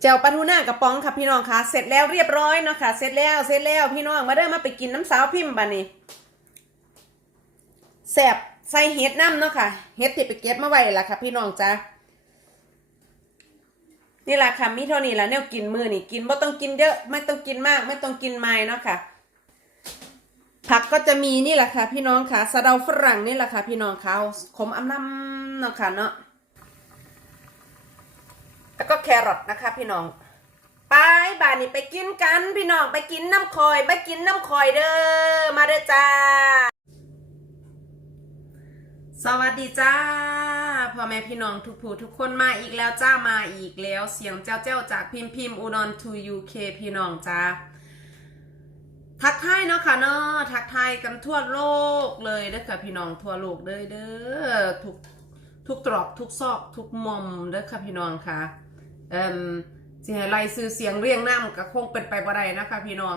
เจ้าปลาทูน่ากระป๋องค่ะพี่น้องค่ะ เสร็จแล้วเรียบร้อยเนาะค่ะ เสร็จแล้วเสร็จแล้วพี่น้องมาเด้อมาไปกินน้ำสาวพิมพ์บานี่แซ่บใส่เห็ดน้ำเนาะค่ะเห็ดที่ไปเก็บมาไว้ล่ะค่ะ พี่น้องจ้านี่แหละค่ะมีเท่านี้ละเนี่ยกินมือนี่กินไม่ต้องกินเยอะไม่ต้องกินมาก ไม่ต้องกินไม่เนาะค่ะ ผักก็จะมีนี่แหละค่ะ พี่น้องค่ะสะเดาฝรั่งนี่แหละค่ะ พี่น้องค่ะขมอำน้ำเนาะค่ะเนาะ แล้วก็แครอทนะคะ พี่น้อง ไปบ้านนี้ไปกินกันพี่น้องไปกินน้ำคอยไปกินน้ำคอยเด้อมาเด้อจ้า สวัสดีจ้าพ่อแม่พี่น้องทุกผู้ทุกคนมาอีกแล้วจ้ามาอีกแล้วเสียงเจ้าเจ้าจากพิมพ์พิมพ์อุดรทูยูเคพี่น้องจ้าทักทายเนาะค่ะเนาะทักทายกันทั่วโลกเลยเด้อค่ะพี่น้องทั่วโลกเด้อเด้อทุกทุกตรอกทุกซอกทุกมุมเด้อค่ะพี่น้องค่ะ เอ่มสิให้ไล่ซื้อเสียงเรียงน้ำก็คงเป็นไปบ่ได้นะคะ พี่น้อง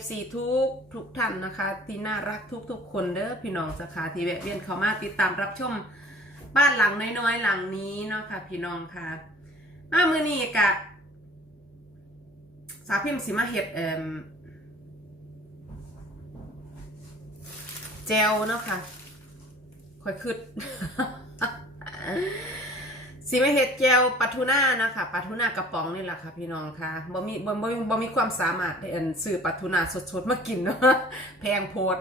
FC ทุกทุกท่านนะคะ ที่น่ารักทุกทุกคนเด้อพี่น้องสาขาที่แวะเวียนเข้ามาติดตามรับชมบ้านหลังน้อยๆหลังนี้เนาะค่ะ พี่น้องค่ะมามือนี้กะสาพิมสิมาเฮ็ดเอ่มแจวเนาะค่ะค่อยขึ้น สิมาเฮ็ดแจวปลาทูน่านะคะปลาทูน่ากระป๋องนี่แหละค่ะพี่น้องค่ะบ่มีบ่บ่บ่มีความสามารถในอันซื้อปลาทูน่าสดๆมากินเนาะแพงโพด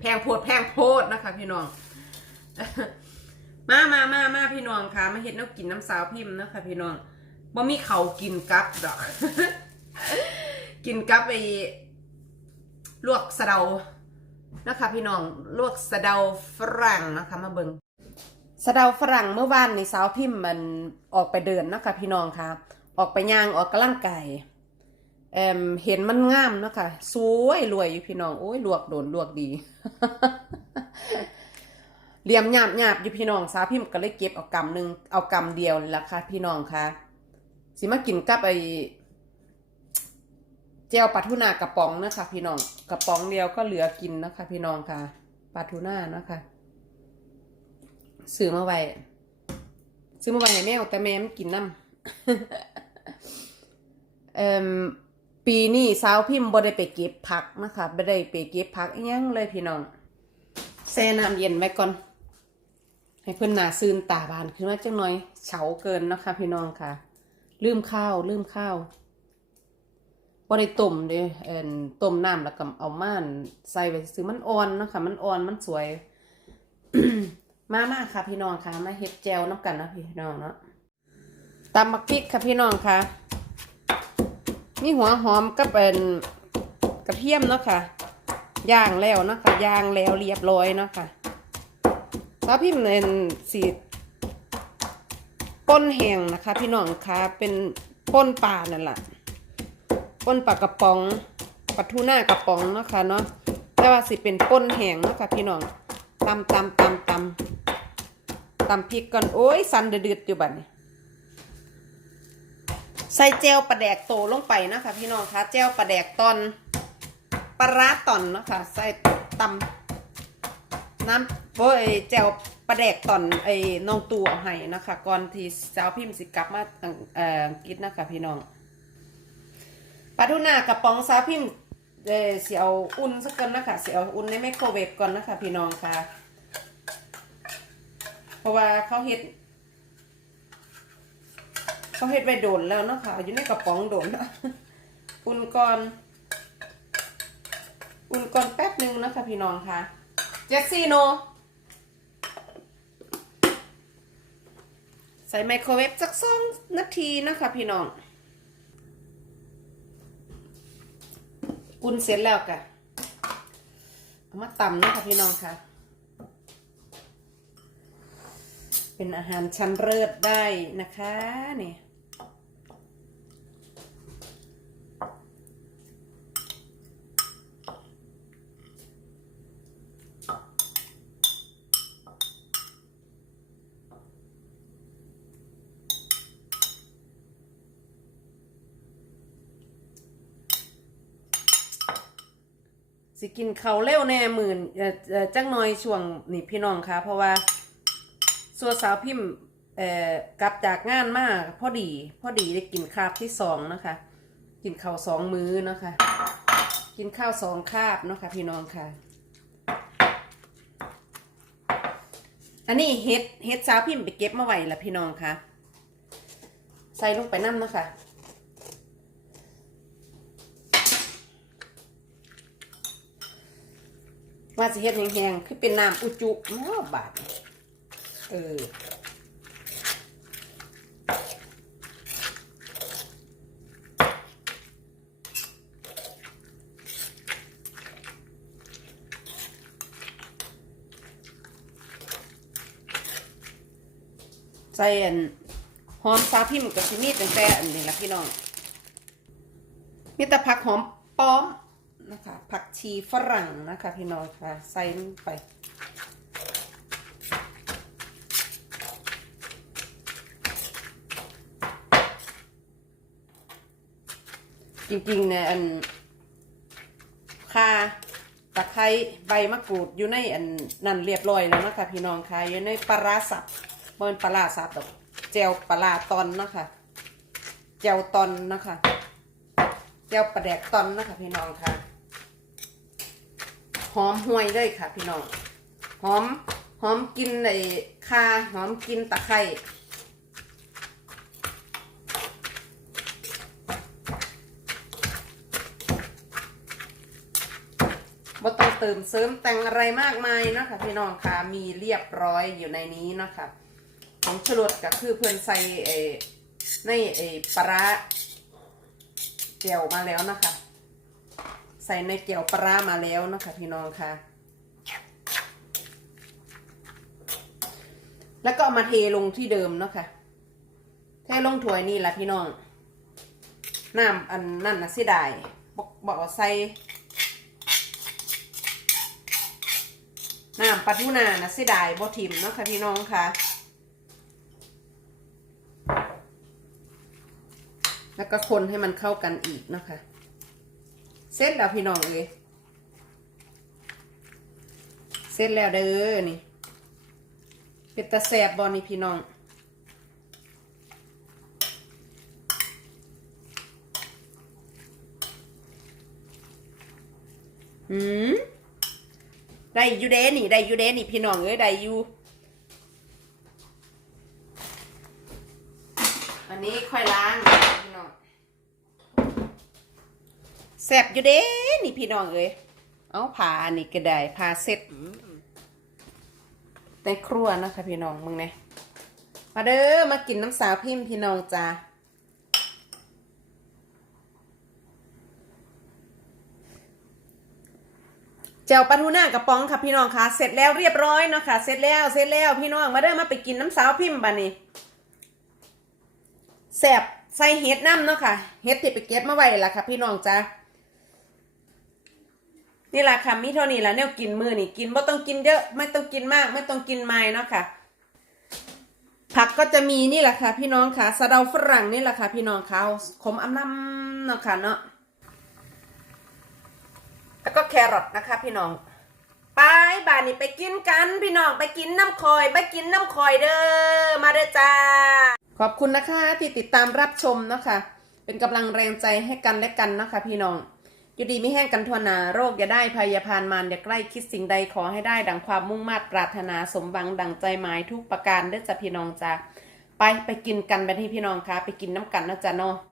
แพงโพดแพงโพดนะคะ พี่น้อง มามามามาพี่น้องค่ะ มาเฮ็ดแนวกินน้ำสาวพิมพ์นะคะพี่น้องบ่มีเขากินกับดอก กินกับไอ้ลวกสะเดานะคะพี่น้องลวกสะเดาฝรั่งนะคะมาเบิง สะเดาฝรั่งเมื่อวานในสาวพิมพ์มันออกไปเดินนะคะพี่น้องค่ะ ออกไปย่างออกกำลังกายเอมเห็นมันงามนะคะสวยรวยอยู่พี่น้องโอ้ยลวกโดนลวกดีเหลี่ยมหยาบหยาบอยู่พี่น้องสาวพิมพ์ก็เลยเก็บเอากำหนึ่งเอากำเดียวนี่ละค่ะ พี่น้องค่ะสิมากินกับไอเจลปลาทูนากระป๋องนะคะพี่น้องกระป๋องเดียวก็เหลือกินนะคะ พี่น้องค่ะปลาทูน่านะคะ ซื้อมาไว้ซื้อมาไว้ให้แมวแต่แม่มันกินน้ำเอ่มปีนี้สาวพิมพ์บ่ได้ไปเก็บผักนะคะบ่ได้ไปเก็บผักอีหยังเลยพี่น้องแช่น้ำเย็นไว้ก่อน ให้เพิ่อนหนาซืนตาบานขึ้นมาจังหน่อยเฉาเกินนะคะพี่น้องค่ะ ลืมข้าวลืมข้าวบ่ได้ต้มเด้เอ่นต้มน้ำแล้วก็เอาม่านใส่ไว้ซื้อมันอ่อนนะคะมันอ่อนมันสวย มามาค่ะพี่น้องค่ะมาเฮ็ดแจวน้ำกันนะพี่น้องเนาะตำมักพริกค่ะพี่น้องค่ะ มีหัวหอมก็เป็นกระเทียมเนาะค่ะย่างแล้วเนาะค่ะย่างแล้วเรียบร้อยเนาะค่ะซอสพิมพ์เป็นสีป้นแห้งนะคะ พี่น้องค่ะเป็นป้นปลานั่นแหละป้นปลากระป๋องปลาทูน่ากระป๋องเนาะค่ะเนาะแต่ว่าสิเป็นป้นแห้งเนาะค่ะพี่น้องตำตำตำตำ ตำพริกก่อน โอ้ย สันเดือดอยู่บัดนี้ใส่เจลปลาแดกโตลงไปนะคะพี่น้องคะเจลปลาแดกตอนปลาร้าตอนนะคะใส่ตำน้ำโอ้ยเจลปลาแดกตอนไอ้น้องตัวให้นะคะก่อนที่สาวพิมพ์สิกลับมาอังเอ่อกฤษนะคะพี่น้องปลาทูน่ากระป๋องสาวพิมพ์เออเสียวอุ่นสักก่อนนะคะเสียวอุ่นในไมโครเวฟก่อนนะคะพี่น้องค่ะ เพราะว่าเขาเฮ็ดเขาเฮ็ดไว้โดนแล้วเนาะค่ะอยู่ในกระป๋องโดนแล้วอุ่นก่อน อุ่นก่อนแป๊บนึงนะคะพี่น้องค่ะเจสซี่โน ใส่ไมโครเวฟสักสองนาทีนะคะพี่น้องอุ่นเสร็จแล้วกะเอามาตำนะคะพี่น้องค่ะ เป็นอาหารชั้นเลิศได้นะคะนี่สิกินเขาเร็วแน่หมื่นจังน้อยช่วงนี่พี่น้องคะเพราะว่า ส่วนสาวพิมพ์เอ่อกลับจากงานมากพอดี พอดีได้กินคาบที่สองนะคะ กินข้าวสองมื้อนะคะ กินข้าวสองคาบนะคะพี่น้องค่ะ อันนี้เฮ็ดเฮ็ดสาวพิมพ์ไปเก็บมาไว้ละพี่น้องค่ะ ใส่ลงไปน้ำนะคะว่าสิเฮ็ดแห้งๆคือเป็นน้ำอุจุเนาะบาด เออใส่อันหอมซาพิมกับที่มีตั้งแต่อันนี้ละพี่น้องมีแต่ผักหอมป้อมนะคะผักชีฝรั่งนะคะ พี่น้องค่ะ ใส่ลงไป จริงๆเนี่ยอันคาตะไคร้ใบมะกรูดอยู่ในอันนั่นเรียบร้อยแล้วนะคะพี่น้องค่ะอยู่ในปลาสับบ่เป็นปลาสับดอกแจวปลาตอนนะคะแจวตอนนะคะแจวปลาแดกตอนนะคะพี่น้องค่ะหอมห่วยเลยค่ะพี่น้องหอมหอมกินไอ้คาหอมกินตะไคร้ บ่ต้อง เติมเสริมแต่งอะไรมากมายเนาะค่ะพี่น้องค่ะมีเรียบร้อยอยู่ในนี้เนาะค่ะของฉลดก็คือเพื่อนใส่เอในเอปลาร้าเจียวมาแล้วนะคะ ใส่ในเจียวปลาร้ามาแล้วนะคะพี่น้องค่ะ แล้วก็มาเทลงที่เดิมเนาะค่ะเทลงถ้วยนี่แหละพี่น้องน้ำอันนั่นนะเสิได้บอกบอกใส่ น้ำปลาทูนานะเสียดายบ่ทิมเนาะค่ะพี่น้องค่ะ แล้วก็คนให้มันเข้ากันอีกเนาะค่ะเสร็จแล้วพี่น้องเอ้ยเสร็จแล้วเด้อนี่เป็นตะแสบบอนี่พี่น้องอืม ได้อยูเดนี่ได้อยูเดนี่พี่น้องเอ้ยได้อยูอันนี้ค่อยล้างพี่น้องแสบอยูเดนี่พี่น้องเอ้ยเอาผ่าอันนี้ก็ได้ผ่าเสร็จในครัวนะคะพี่น้องมึงเนี่ยมาเด้อมากินน้ำสาวพิมพ์พี่น้องจ้า จ้าปลาทูน่ากระป๋องค่ะพี่น้องค่ะ เสร็จแล้วเรียบร้อยเนาะค่ะ เสร็จแล้วเสร็จแล้วพี่น้องมาเด้อมาไปกินน้ำสาวพิมพ์บานี่แสบใส่เห็ดน้ำเนาะค่ะเห็ดที่ไปเก็บมาไว้ล่ะค่ะ พี่น้องจ้านี่แหละค่ะมีเท่านี้แหละเนี่ยกินมือนี่กินไม่ต้องกินเยอะไม่ต้องกินมาก ไม่ต้องกินไม่เนาะค่ะ ผักก็จะมีนี่แหละค่ะ พี่น้องค่ะสะเดาฝรั่งนี่แหละค่ะ พี่น้องค่ะขมอำน้ำเนาะค่ะเนาะ แล้วก็แครอทนะคะ พี่น้อง ไปบ้านนี้ไปกินกัน พี่น้องไปกินน้ำคอยไปกินน้ำคอยเด้อมาเด้อจ้า ขอบคุณนะคะที่ติดตามรับชมนะคะ เป็นกำลังแรงใจให้กันและกันนะคะ พี่น้องอยู่ดีไม่แห้งกันทวนาโรคอย่าได้ภัยาพานมารอย่าใกล้คิดสิ่งใดขอให้ได้ดังความมุ่งมา่ปรารถนาสมหวังดังใจหมายทุกประการเด้อจ้าพี่น้องจ้าไปไปกินกันไปที่พี่น้องคะไปกินน้ำกันนะจ้าเนาะ